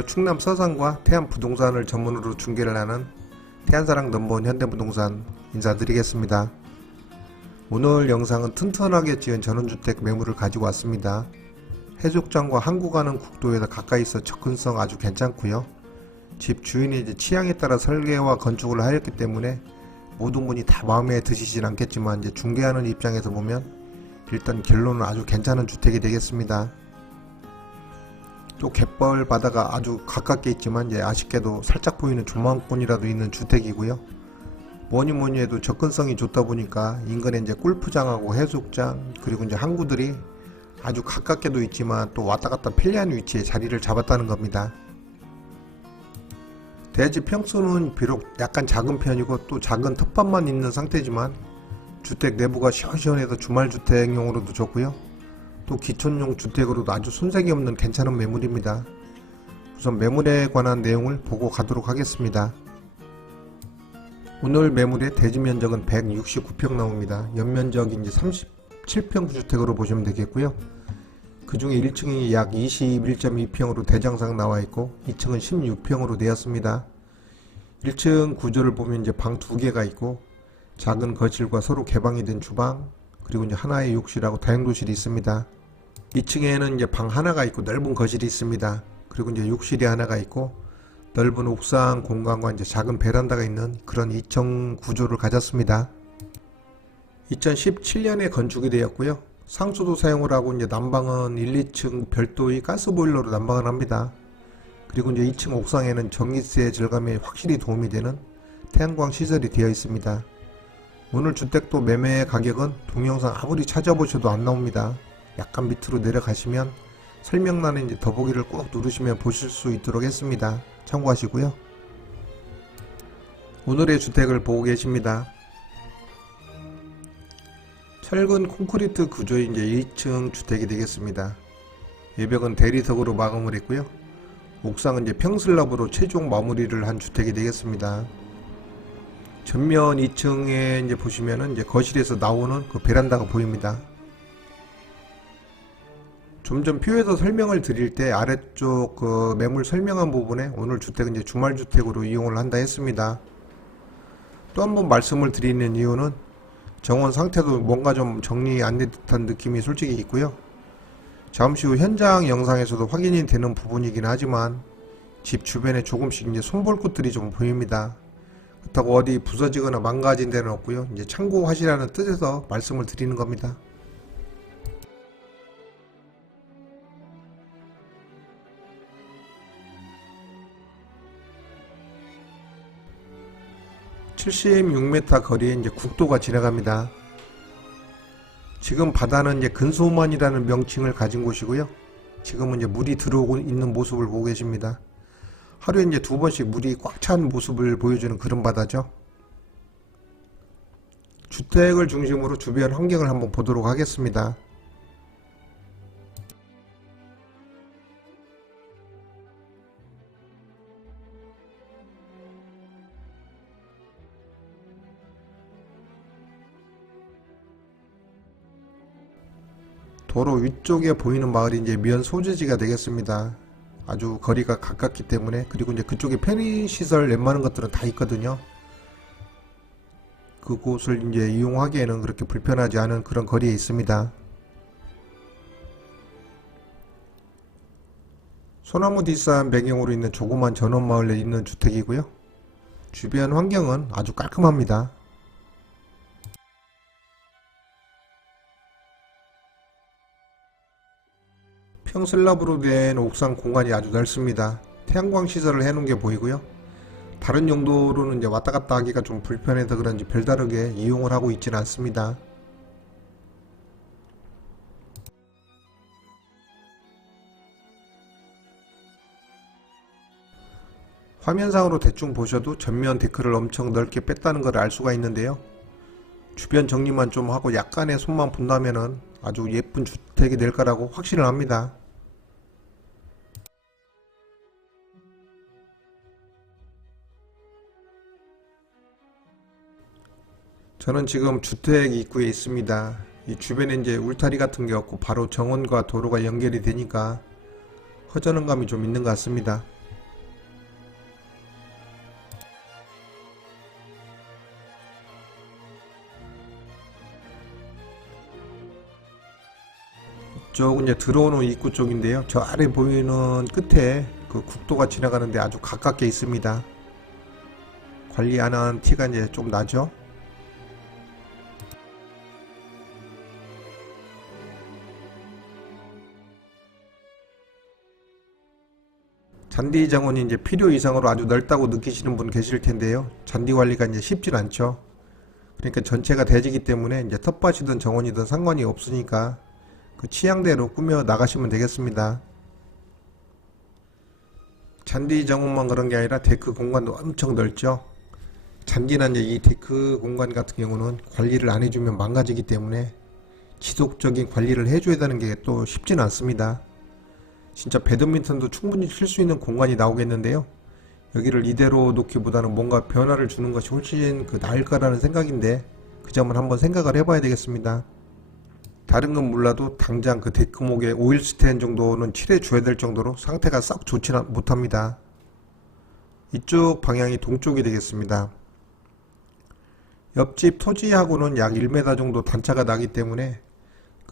안녕하세요. 충남 서산과 태안부동산을 전문으로 중개를 하는 태안사랑 넘버원 현대부동산 인사드리겠습니다. 오늘 영상은 튼튼하게 지은 전원주택 매물을 가지고 왔습니다. 해수욕장과 항구 가는 국도에다 가까이 있어 접근성 아주 괜찮고요. 집 주인이 취향에 따라 설계와 건축을 하였기 때문에 모든 분이 다 마음에 드시진 않겠지만 중개하는 입장에서 보면 일단 결론은 아주 괜찮은 주택이 되겠습니다. 또 갯벌 바다가 아주 가깝게 있지만 아쉽게도 살짝 보이는 조망권이라도 있는 주택이고요. 뭐니 해도 접근성이 좋다 보니까 인근에 골프장하고 해수욕장 그리고 항구들이 아주 가깝게도 있지만 또 왔다 갔다 편리한 위치에 자리를 잡았다는 겁니다. 대지 평수는 비록 약간 작은 편이고 또 작은 텃밭만 있는 상태지만 주택 내부가 시원시원해서 주말주택용으로도 좋고요. 또 기촌용 주택으로도 아주 손색이 없는 괜찮은 매물입니다. 우선 매물에 관한 내용을 보고 가도록 하겠습니다. 오늘 매물의 대지 면적은 169평 나옵니다. 연면적이 37평 주택으로 보시면 되겠고요. 그 중에 1층이 약 21.2평으로 대장상 나와 있고 2층은 16평으로 되었습니다. 1층 구조를 보면 방 2개가 있고 작은 거실과 서로 개방이 된 주방 그리고 하나의 욕실하고 다용도실이 있습니다. 2층에는 방 하나가 있고 넓은 거실이 있습니다. 그리고 욕실이 하나가 있고 넓은 옥상 공간과 작은 베란다가 있는 그런 2층 구조를 가졌습니다. 2017년에 건축이 되었고요. 상수도 사용을 하고 난방은 1, 2층 별도의 가스보일러로 난방을 합니다. 그리고 2층 옥상에는 전기세 절감에 확실히 도움이 되는 태양광 시설이 되어 있습니다. 오늘 주택도 매매 가격은 동영상 아무리 찾아보셔도 안 나옵니다. 약간 밑으로 내려가시면 설명란에 더보기를 꼭 누르시면 보실 수 있도록 했습니다. 참고하시고요. 오늘의 주택을 보고 계십니다. 철근 콘크리트 구조의 1층 주택이 되겠습니다. 외벽은 대리석으로 마감을 했고요. 옥상은 평슬럽으로 최종 마무리를 한 주택이 되겠습니다. 전면 2층에 보시면은 거실에서 나오는 그 베란다가 보입니다. 좀 전 표에서 설명을 드릴 때 아래쪽 그 매물 설명한 부분에 오늘 주택은 주말주택으로 이용을 한다 했습니다. 또 한번 말씀을 드리는 이유는 정원 상태도 뭔가 좀 정리 안 된 듯한 느낌이 솔직히 있고요. 잠시 후 현장 영상에서도 확인이 되는 부분이긴 하지만 집 주변에 조금씩 손볼 곳들이 좀 보입니다. 그렇다고 어디 부서지거나 망가진 데는 없고요. 참고하시라는 뜻에서 말씀을 드리는 겁니다. (76m) 거리에 국도가 지나갑니다. 지금 바다는 근소만이라는 명칭을 가진 곳이고요. 지금은 물이 들어오고 있는 모습을 보고 계십니다. 하루에 2번씩 물이 꽉 찬 모습을 보여주는 그런 바다죠. 주택을 중심으로 주변 환경을 한번 보도록 하겠습니다. 도로 위쪽에 보이는 마을이 면 소재지가 되겠습니다. 아주 거리가 가깝기 때문에 그리고 그쪽에 편의시설 웬만한 것들은 다 있거든요. 그곳을 이용하기에는 그렇게 불편하지 않은 그런 거리에 있습니다. 소나무 뒷산 배경으로 있는 조그만 전원마을에 있는 주택이고요. 주변 환경은 아주 깔끔합니다. 평슬럽으로 된 옥상 공간이 아주 넓습니다. 태양광 시설을 해놓은 게 보이고요. 다른 용도로는 왔다 갔다 하기가 좀 불편해서 그런지 별다르게 이용을 하고 있지는 않습니다. 화면상으로 대충 보셔도 전면 데크를 엄청 넓게 뺐다는 걸 알 수가 있는데요. 주변 정리만 좀 하고 약간의 손만 본다면은 아주 예쁜 주택이 될 거라고 확신을 합니다. 저는 지금 주택 입구에 있습니다. 이 주변에 울타리 같은 게 없고 바로 정원과 도로가 연결이 되니까 허전한 감이 좀 있는 것 같습니다. 이쪽은 이제 들어오는 입구 쪽인데요. 저 아래 보이는 끝에 그 국도가 지나가는데 아주 가깝게 있습니다. 관리 안 한 티가 이제 좀 나죠. 잔디 정원이 이제 필요 이상으로 아주 넓다고 느끼시는 분 계실 텐데요. 잔디 관리가 이제 쉽진 않죠. 그러니까 전체가 대지기 때문에 이제 텃밭이든 정원이든 상관이 없으니까 그 취향대로 꾸며 나가시면 되겠습니다. 잔디 정원만 그런 게 아니라 데크 공간도 엄청 넓죠. 잔디나 이제 이 데크 공간 같은 경우는 관리를 안 해주면 망가지기 때문에 지속적인 관리를 해줘야 되는 게 또 쉽진 않습니다. 진짜 배드민턴도 충분히 칠 수 있는 공간이 나오겠는데요. 여기를 이대로 놓기보다는 뭔가 변화를 주는 것이 훨씬 나을 거라는 생각인데 그 점은 한번 생각을 해봐야 되겠습니다. 다른 건 몰라도 당장 그 데크목에 오일 스텐 정도는 칠해 줘야 될 정도로 상태가 썩 좋지는 못합니다. 이쪽 방향이 동쪽이 되겠습니다. 옆집 토지하고는 약 1m 정도 단차가 나기 때문에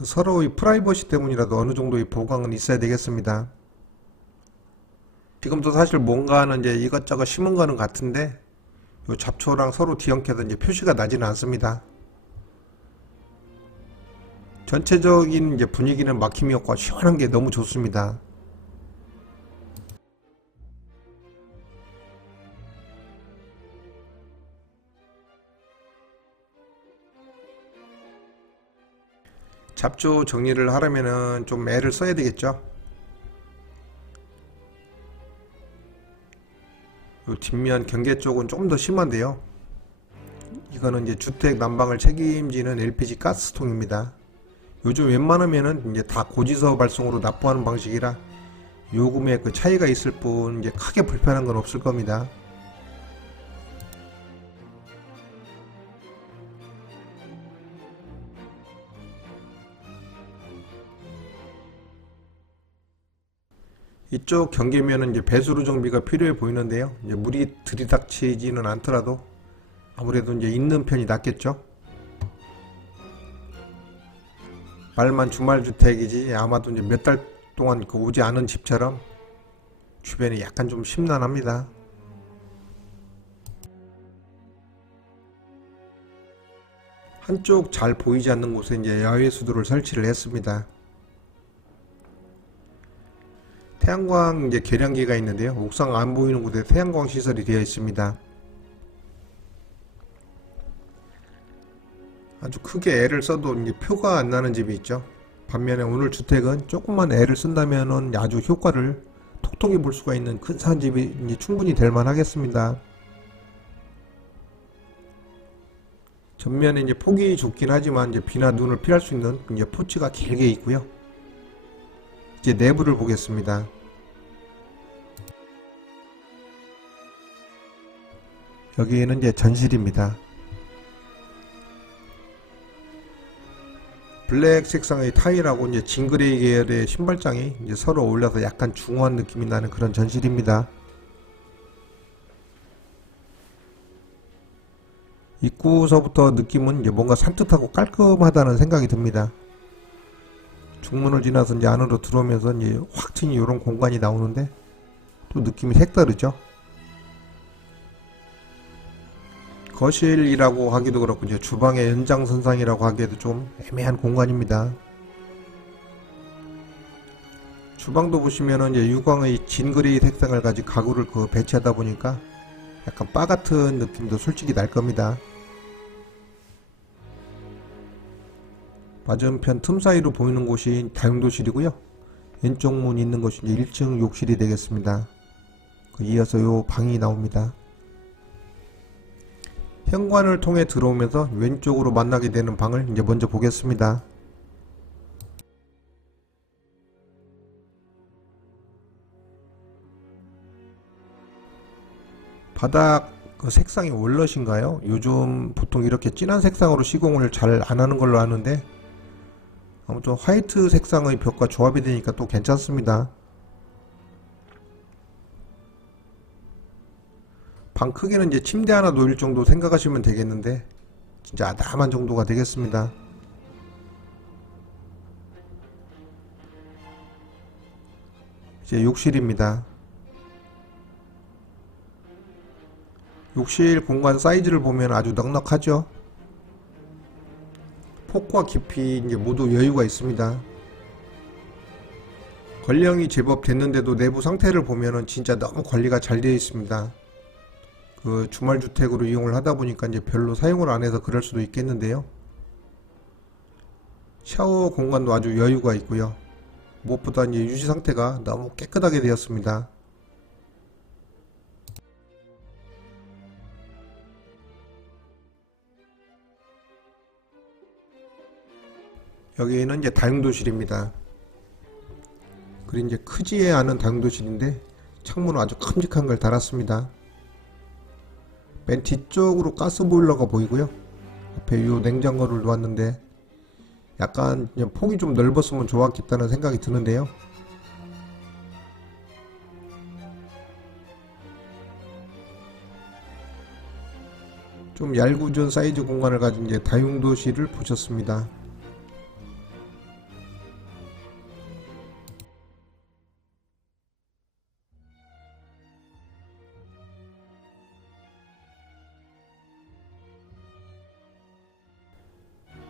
서로의 프라이버시 때문이라도 어느 정도의 보강은 있어야 되겠습니다. 지금도 사실 뭔가는 이제 이것저것 심은 거는 같은데 요 잡초랑 서로 뒤엉켜서 이제 표시가 나지는 않습니다. 전체적인 이제 분위기는 막힘이 없고 시원한 게 너무 좋습니다. 잡초 정리를 하려면은 좀 애를 써야 되겠죠. 요 뒷면 경계 쪽은 좀 더 심한데요. 이거는 이제 주택 난방을 책임지는 LPG 가스통입니다. 요즘 웬만하면은 이제 다 고지서 발송으로 납부하는 방식이라 요금에 그 차이가 있을 뿐 이제 크게 불편한 건 없을 겁니다. 이쪽 경계면은 이제 배수로 정비가 필요해 보이는데요. 이제 물이 들이닥치지는 않더라도 아무래도 이제 있는 편이 낫겠죠. 말만 주말주택이지 아마도 이제 몇 달 동안 오지 않은 집처럼 주변이 약간 좀 심란합니다. 한쪽 잘 보이지 않는 곳에 이제 야외 수도를 설치를 했습니다. 태양광 이제 계량기가 있는데요. 옥상 안 보이는 곳에 태양광 시설이 되어 있습니다. 아주 크게 애를 써도 이제 표가 안 나는 집이 있죠. 반면에 오늘 주택은 조금만 애를 쓴다면은 아주 효과를 톡톡히 볼 수가 있는 근사한 집이 이제 충분히 될 만하겠습니다. 전면에 이제 폭이 좁긴 하지만 이제 비나 눈을 피할 수 있는 이제 포치가 길게 있고요. 이제 내부를 보겠습니다. 여기는 이제 전실입니다. 블랙 색상의 타일하고 이제 징그레이 계열의 신발장이 이제 서로 어울려서 약간 중후한 느낌이 나는 그런 전실입니다. 입구서부터 느낌은 이제 뭔가 산뜻하고 깔끔하다는 생각이 듭니다. 중문을 지나서 이제 안으로 들어오면서 이제 확 트인 이런 공간이 나오는데 또 느낌이 색다르죠. 거실이라고 하기도 그렇고 이제 주방의 연장선상이라고 하기에도 좀 애매한 공간입니다. 주방도 보시면은 이제 유광의 진그레이 색상을 가진 가구를 배치하다 보니까 약간 바 같은 느낌도 솔직히 날 겁니다. 맞은편 틈 사이로 보이는 곳이 다용도실이고요. 왼쪽 문 있는 곳이 이제 1층 욕실이 되겠습니다. 이어서 요 방이 나옵니다. 현관을 통해 들어오면서 왼쪽으로 만나게 되는 방을 이제 먼저 보겠습니다. 바닥 색상이 월넛인가요? 요즘 보통 이렇게 진한 색상으로 시공을 잘 안 하는 걸로 아는데 아무튼 화이트 색상의 벽과 조합이 되니까 또 괜찮습니다. 방 크기는 이제 침대 하나 놓일 정도 생각하시면 되겠는데 진짜 아담한 정도가 되겠습니다. 이제 욕실입니다. 욕실 공간 사이즈를 보면 아주 넉넉하죠. 폭과 깊이 이제 모두 여유가 있습니다. 권령이 제법 됐는데도 내부 상태를 보면은 진짜 너무 관리가 잘 되어 있습니다. 그 주말주택으로 이용을 하다 보니까 이제 별로 사용을 안 해서 그럴 수도 있겠는데요. 샤워 공간도 아주 여유가 있고요. 무엇보다 이제 유지 상태가 너무 깨끗하게 되었습니다. 여기는 이제 다용도실입니다. 그리고 이제 크지 않은 다용도실인데 창문은 아주 큼직한 걸 달았습니다. 맨 뒤쪽으로 가스보일러가 보이고요. 앞에 요 냉장고를 놓았는데 약간 폭이 좀 넓었으면 좋았겠다는 생각이 드는데요. 좀 얄궂은 사이즈 공간을 가진 이제 다용도실을 보셨습니다.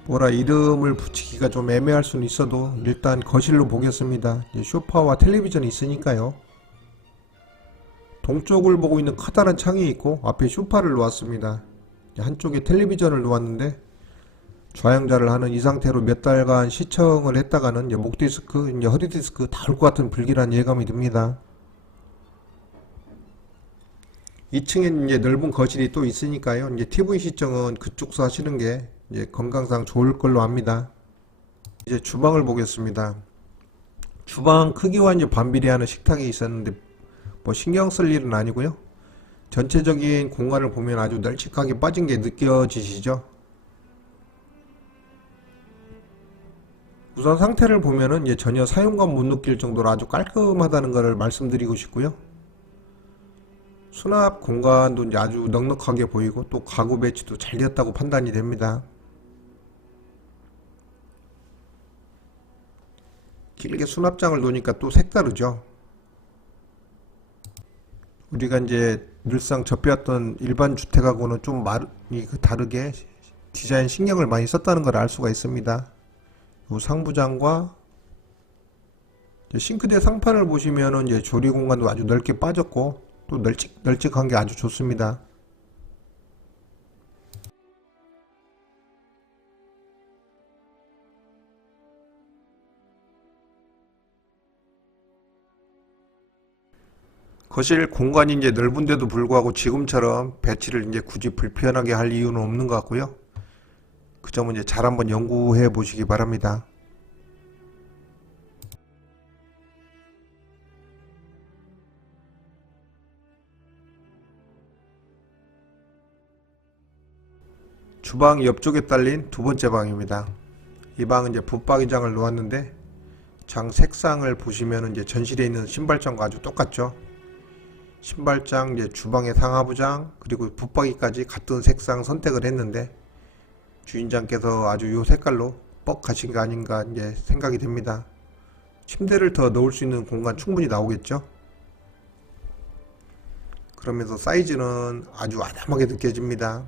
뭐라 이름을 붙이기가 좀 애매할 수는 있어도 일단 거실로 보겠습니다. 소파와 텔레비전이 있으니까요. 동쪽을 보고 있는 커다란 창이 있고 앞에 소파를 놓았습니다. 한쪽에 텔레비전을 놓았는데 좌영자를 하는 이 상태로 몇 달간 시청을 했다가는 목디스크, 허리디스크 다 올 것 같은 불길한 예감이 듭니다. 2층엔 이제 넓은 거실이 또 있으니까요. 이제 TV 시청은 그쪽서 하시는 게 이제 건강상 좋을 걸로 압니다. 이제 주방을 보겠습니다. 주방 크기와 이제 반비례하는 식탁이 있었는데 뭐 신경 쓸 일은 아니고요. 전체적인 공간을 보면 아주 널찍하게 빠진 게 느껴지시죠? 우선 상태를 보면은 이제 전혀 사용감 못 느낄 정도로 아주 깔끔하다는 것을 말씀드리고 싶고요. 수납 공간도 이제 아주 넉넉하게 보이고 또 가구 배치도 잘 되었다고 판단이 됩니다. 길게 수납장을 놓으니까 또 색다르죠. 우리가 이제 늘상 접해왔던 일반 주택하고는 좀 다르게 디자인 신경을 많이 썼다는 걸 알 수가 있습니다. 이 상부장과 싱크대 상판을 보시면은 이제 조리 공간도 아주 넓게 빠졌고 또 널찍한 게 아주 좋습니다. 거실 공간이 이제 넓은데도 불구하고 지금처럼 배치를 이제 굳이 불편하게 할 이유는 없는 것 같고요. 그 점은 이제 잘 한번 연구해 보시기 바랍니다. 주방 옆쪽에 딸린 두 번째 방입니다. 이 방은 이제 붙박이장을 놓았는데 장 색상을 보시면 이제 전실에 있는 신발장과 아주 똑같죠. 신발장, 이제 주방의 상하부장, 그리고 붙박이까지 같은 색상 선택을 했는데 주인장께서 아주 이 색깔로 뻑 가신 거 아닌가 이제 생각이 됩니다. 침대를 더 넣을 수 있는 공간 충분히 나오겠죠. 그러면서 사이즈는 아주 아담하게 느껴집니다.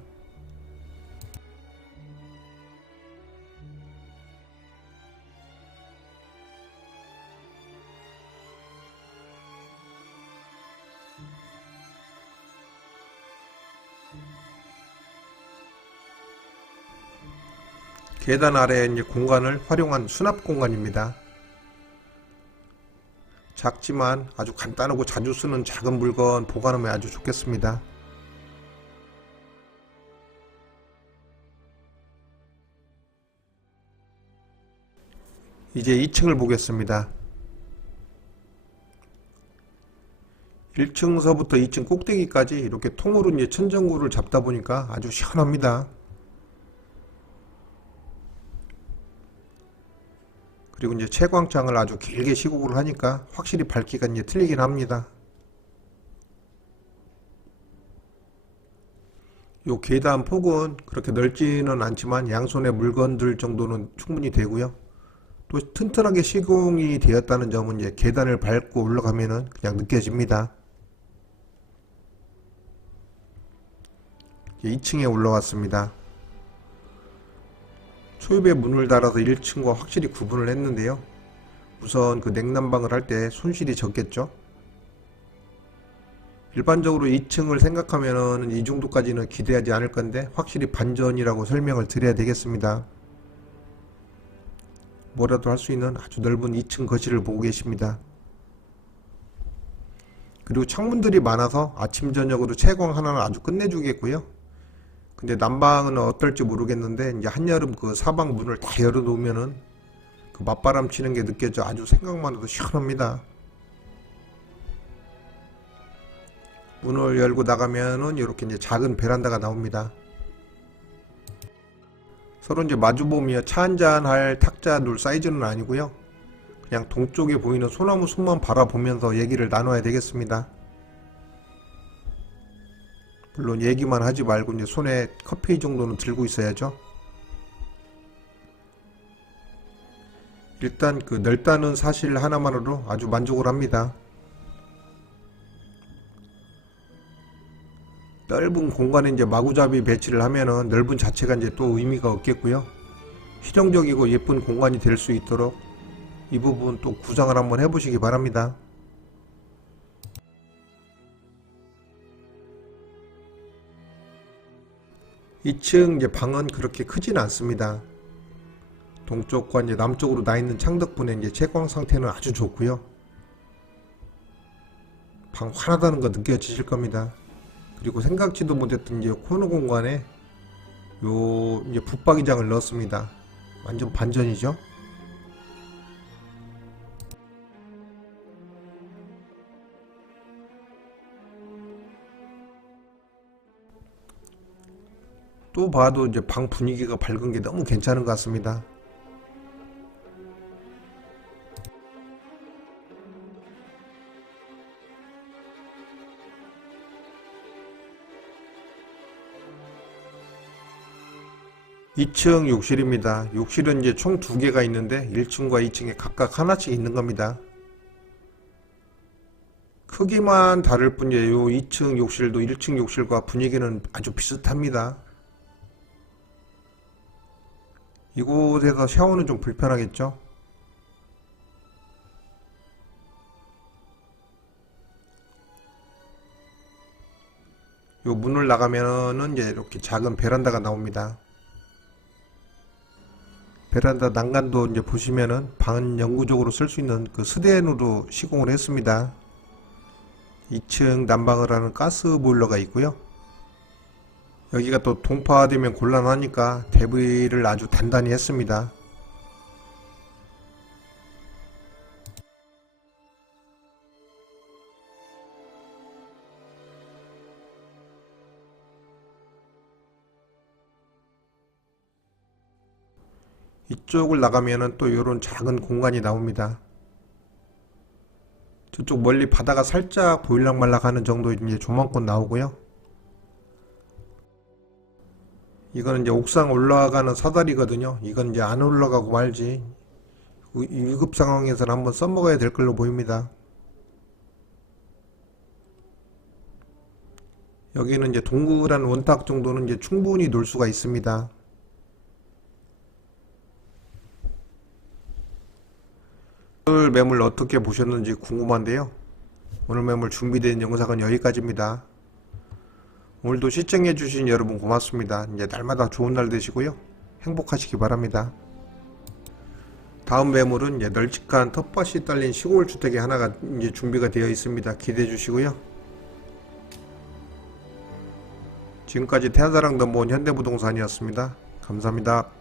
계단 아래에 이제 공간을 활용한 수납 공간입니다. 작지만 아주 간단하고 자주 쓰는 작은 물건 보관하면 아주 좋겠습니다. 이제 2층을 보겠습니다. 1층서부터 2층 꼭대기까지 이렇게 통으로 이제 천정구를 잡다 보니까 아주 시원합니다. 그리고 이제 채광장을 아주 길게 시공을 하니까 확실히 밝기가 이제 틀리긴 합니다. 요 계단 폭은 그렇게 넓지는 않지만 양손에 물건 들 정도는 충분히 되고요. 또 튼튼하게 시공이 되었다는 점은 이제 계단을 밟고 올라가면은 그냥 느껴집니다. 2층에 올라왔습니다. 초입에 문을 달아서 1층과 확실히 구분을 했는데요. 우선 그 냉난방을 할 때 손실이 적겠죠. 일반적으로 2층을 생각하면은 이 정도까지는 기대하지 않을 건데 확실히 반전이라고 설명을 드려야 되겠습니다. 뭐라도 할 수 있는 아주 넓은 2층 거실을 보고 계십니다. 그리고 창문들이 많아서 아침 저녁으로 채광 하나는 아주 끝내주겠고요. 근데 난방은 어떨지 모르겠는데 이제 한여름 그 사방 문을 다 열어 놓으면은 그 맞바람 치는 게 느껴져 아주 생각만 해도 시원합니다. 문을 열고 나가면은 이렇게 이제 작은 베란다가 나옵니다. 서로 이제 마주보며 차 한잔 할 탁자 놀 사이즈는 아니고요. 그냥 동쪽에 보이는 소나무 숲만 바라보면서 얘기를 나눠야 되겠습니다. 물론 얘기만 하지 말고 이제 손에 커피 정도는 들고 있어야죠. 일단 그 넓다는 사실 하나만으로 아주 만족을 합니다. 넓은 공간에 이제 마구잡이 배치를 하면은 넓은 자체가 이제 또 의미가 없겠고요. 실용적이고 예쁜 공간이 될 수 있도록 이 부분 또 구상을 한번 해보시기 바랍니다. 2층 이제 방은 그렇게 크진 않습니다. 동쪽과 이제 남쪽으로 나 있는 창 덕분에 이제 채광 상태는 아주 좋고요. 방 환하다는 거 느껴지실 겁니다. 그리고 생각지도 못했던 이제 코너 공간에 요 이제 붙박이장을 넣었습니다. 완전 반전이죠. 또 봐도 이제 방 분위기가 밝은 게 너무 괜찮은 것 같습니다. (2층) 욕실입니다. 욕실은 이제 총 2개가 있는데 1층과 2층에 각각 하나씩 있는 겁니다. 크기만 다를 뿐이에요. 2층 욕실도 1층 욕실과 분위기는 아주 비슷합니다. 이곳에서 샤워는 좀 불편하겠죠? 요 문을 나가면은 이제 이렇게 작은 베란다가 나옵니다. 베란다 난간도 이제 보시면은 방 영구적으로 쓸 수 있는 그 스텐으로 시공을 했습니다. 2층 난방을 하는 가스 보일러가 있고요. 여기가 또 동파되면 곤란하니까 대비를 아주 단단히 했습니다. 이쪽을 나가면은 또 이런 작은 공간이 나옵니다. 저쪽 멀리 바다가 살짝 보일락말락 하는 정도 이제 조망권 나오고요. 이거는 이제 옥상 올라가는 사다리거든요. 이건 이제 안 올라가고 말지. 위급 상황에서는 한번 써먹어야 될 걸로 보입니다. 여기는 이제 동그란 원탁 정도는 이제 충분히 놓을 수가 있습니다. 오늘 매물 어떻게 보셨는지 궁금한데요. 오늘 매물 준비된 영상은 여기까지입니다. 오늘도 시청해주신 여러분 고맙습니다. 이제 날마다 좋은 날 되시고요. 행복하시기 바랍니다. 다음 매물은 이제 널찍한 텃밭이 딸린 시골 주택이 하나가 이제 준비가 되어 있습니다. 기대해 주시고요. 지금까지 태안사랑 넘버원 현대부동산이었습니다. 감사합니다.